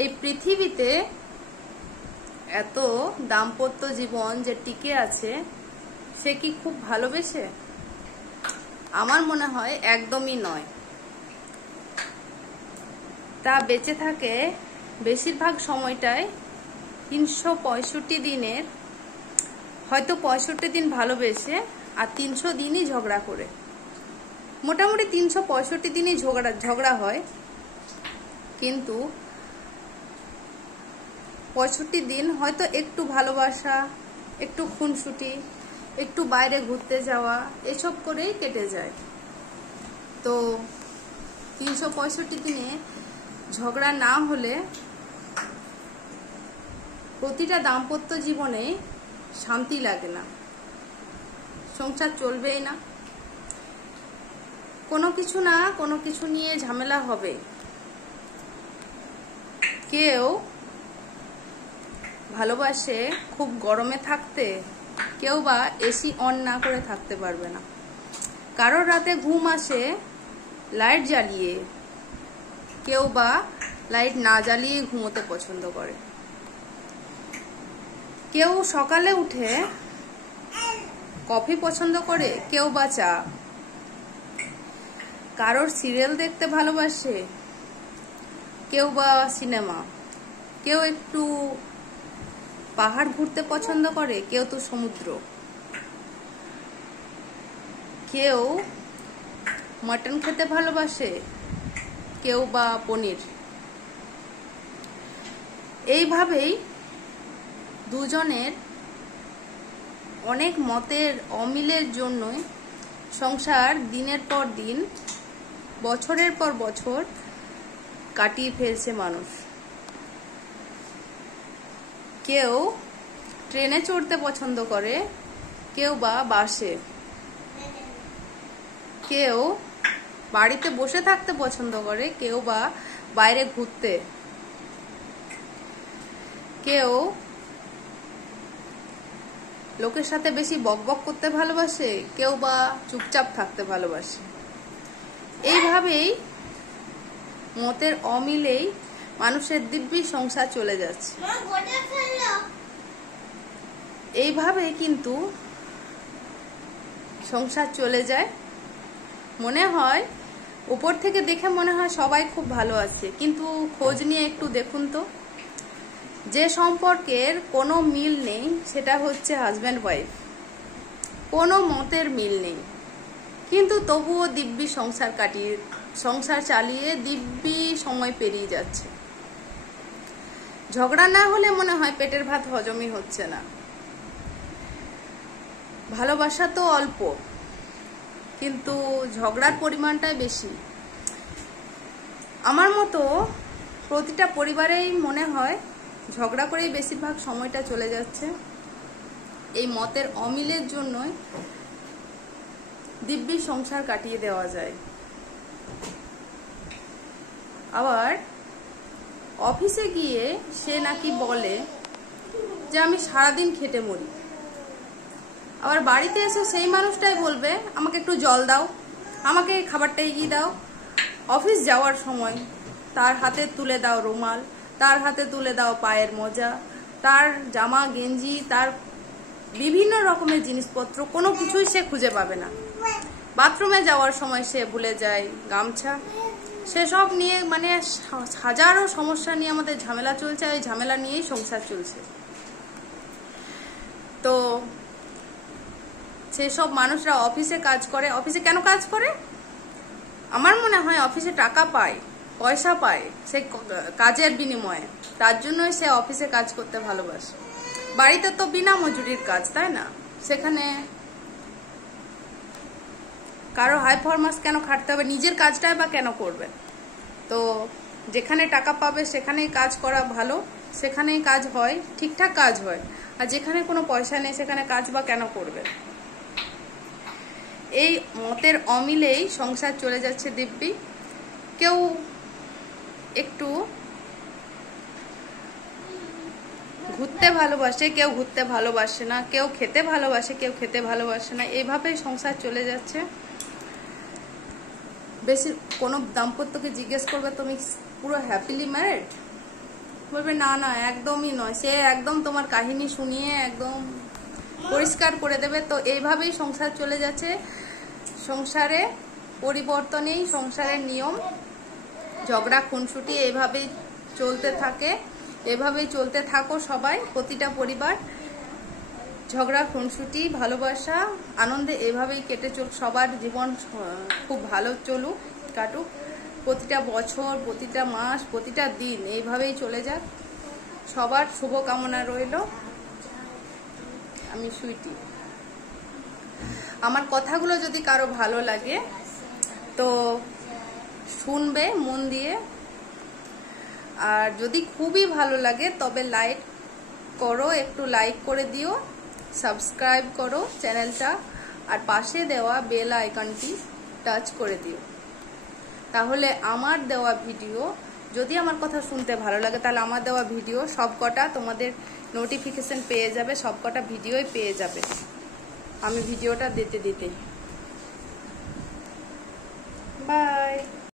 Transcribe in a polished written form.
এই পৃথিবীতে এত দাম্পত্য জীবন যে টিকে আছে সে কি খুব ভালোবেসে? আমার মনে হয় একদমই নয়। তা বেঁচে থাকে বেশিরভাগ সময়টাই 365 দিনের, হয়তো 65 দিন ভালোবেসে আর 300 দিনই ঝগড়া করে। মোটামুটি 365 দিনই ঝগড়া হয়, কিন্তু 65 দিন হয়তো একটু ভালোবাসা, একটু খুনসুটি, একটু বাইরে ঘুরতে যাওয়া, এসব করেই কেটে যায়। তো 365 দিনে ঝগড়া না হলে প্রতিটা দাম্পত্য জীবনে শান্তি লাগে না, সংসার চলবেই না। কোনো কিছু না কোনো কিছু নিয়ে ঝামেলা হবে। কেউ ভালোবাসে খুব গরমে থাকতে, কেউ বা এসি অন না করে থাকতে পারবে না। কারোর রাতে ঘুম আসে লাইট জ্বালিয়ে, কেউ বা লাইট না জ্বালিয়ে ঘুমোতে পছন্দ করে। কেউ সকালে উঠে কফি পছন্দ করে, কেউ বা চা। কারোর সিরিয়াল দেখতে ভালোবাসে, কেউ বা সিনেমা। কেউ একটু পাহাড় ঘুরতে পছন্দ করে, কেউ তো সমুদ্র। কেউ মটন খেতে ভালোবাসে, কেউ বা পনির। এইভাবেই দুজনের অনেক মতের অমিলের জন্যই সংসার দিনের পর দিন, বছরের পর বছর কাটিয়ে ফেলছে মানুষ। কেউ ট্রেনে চড়তে পছন্দ করে, কেউ বা বাসে। কেউ বাড়িতে বসে থাকতে পছন্দ করে, কেউ বা বাইরে ঘুরতে। কেউ লোকের সাথে বেশি বকবক করতে ভালোবাসে, কেউ বা চুপচাপ থাকতে ভালোবাসে। এইভাবেই মতের অমিলেই মানুষের দিব্যি সংসার চলে যাচ্ছে। এইভাবে কিন্তু সংসার চলে যায়। মনে হয় উপর থেকে দেখে মনে হয় সবাই খুব ভালো আছে, কিন্তু খোঁজ নিয়ে একটু দেখুন তো, যে সম্পর্কের কোনো মিল নেই সেটা হচ্ছে হাজব্যান্ড ওয়াইফ। কোনো মতের মিল নেই, কিন্তু তবুও দিব্যি সংসার চালিয়ে দিব্যি সময় পেরিয়ে যাচ্ছে। ঝগড়া না হলে মনে হয় পেটের ভাত হজমই হচ্ছে না। ভালোবাসা তো অল্প, কিন্তু ঝগড়ার পরিমাণটাই বেশি। আমার মতো প্রতিটা পরিবারেই মনে হয় ঝগড়া করেই বেশিরভাগ সময়টা চলে যাচ্ছে। এই মতের অমিলের জন্যই দিব্যি সংসার কাটিয়ে দেওয়া যায়। আবার অফিসে গিয়ে সে নাকি বলে যে আমি সারাদিন খেটে মরি, আবার বাড়িতে এসে সেই মানুষটাই বলবে আমাকে একটু জল দাও, আমাকে খাবারটা এগিয়ে দাও। অফিস যাওয়ার সময় তার হাতে তুলে দাও রুমাল, তার হাতে তুলে দাও পায়ের মোজা, তার জামা গেঞ্জি, তার বিভিন্ন রকমের জিনিসপত্র, কোনো কিছুই সে খুঁজে পাবে না। বাথরুমে যাওয়ার সময় সে ভুলে যায় গামছা। সেসব নিয়ে মানে হাজারো সমস্যা নিয়ে আমাদের ঝামেলা চলছে, ওই ঝামেলা নিয়েই সংসার চলছে। তো সেসব মানুষরা অফিসে কাজ করে। অফিসে কেন কাজ করে? আমার মনে হয় অফিসে টাকা পায়, পয়সা পায় সে কাজের বিনিময়ে, তার জন্যই সে অফিসে কাজ করতে ভালোবাসে। বাড়িতে তো বিনা মজুরির কাজ, তাই না? সেখানে কারো হাই ফরমাস কেন খাটতে হবে? নিজের কাজটাই বা কেন করবে? তো যেখানে টাকা পাবে সেখানেই কাজ করা ভালো, সেখানেই কাজ হয়, ঠিকঠাক কাজ হয়। আর যেখানে কোনো পয়সা নেই সেখানে কাজ বা কেন করবে? এই মতের অমিলেই সংসার চলে যাচ্ছে দিব্যি। কেউ একটু ঘুরতে ভালোবাসে, কেউ ঘুরতে ভালোবাসে না। কেউ খেতে ভালোবাসে, কেউ খেতে ভালোবাসে না। এইভাবেই সংসার চলে যাচ্ছে। বেশি কোনো দাম্পত্যকে জিজ্ঞেস করবে তুমি পুরো হ্যাপিলি ম্যারিড, বলবে না না একদমই নয়, সে একদম তোমার কাহিনী শুনিয়ে একদম পরিষ্কার করে দেবে। তো এইভাবেই সংসার চলে যাচ্ছে। সংসারে পরিবর্তনেই সংসারের নিয়ম। ঝগড়া খুনসুটি এভাবেই চলতে থাকে, এভাবেই চলতে থাকো সবাই, প্রতিটা পরিবার। ঝগড়া খুনসুটি ভালোবাসা আনন্দে এভাবেই কেটে সবার জীবন খুব ভালো চলুক, কাটুক। প্রতিটা বছর, প্রতিটা মাস, প্রতিটা দিন এইভাবেই চলে যাক। সবার শুভকামনা রইল। আমি সুইটি। আমার কথাগুলো যদি কারো ভালো লাগে তো শুনবে মন দিয়ে, আর যদি খুবই ভালো লাগে তবে লাইক করো, একটু লাইক করে দিও, সাবস্ক্রাইব করো চ্যানেলটা, আর পাশে দেওয়া বেল আইকনটি টাচ করে দিও। তাহলে আমার দেওয়া ভিডিও, যদি আমার কথা শুনতে ভালো লাগে তাহলে আমার দেওয়া ভিডিও সবকটা তোমাদের নোটিফিকেশন পেয়ে যাবে, সবকটা ভিডিওই পেয়ে যাবে আমি ভিডিওটা দিতে। বাই।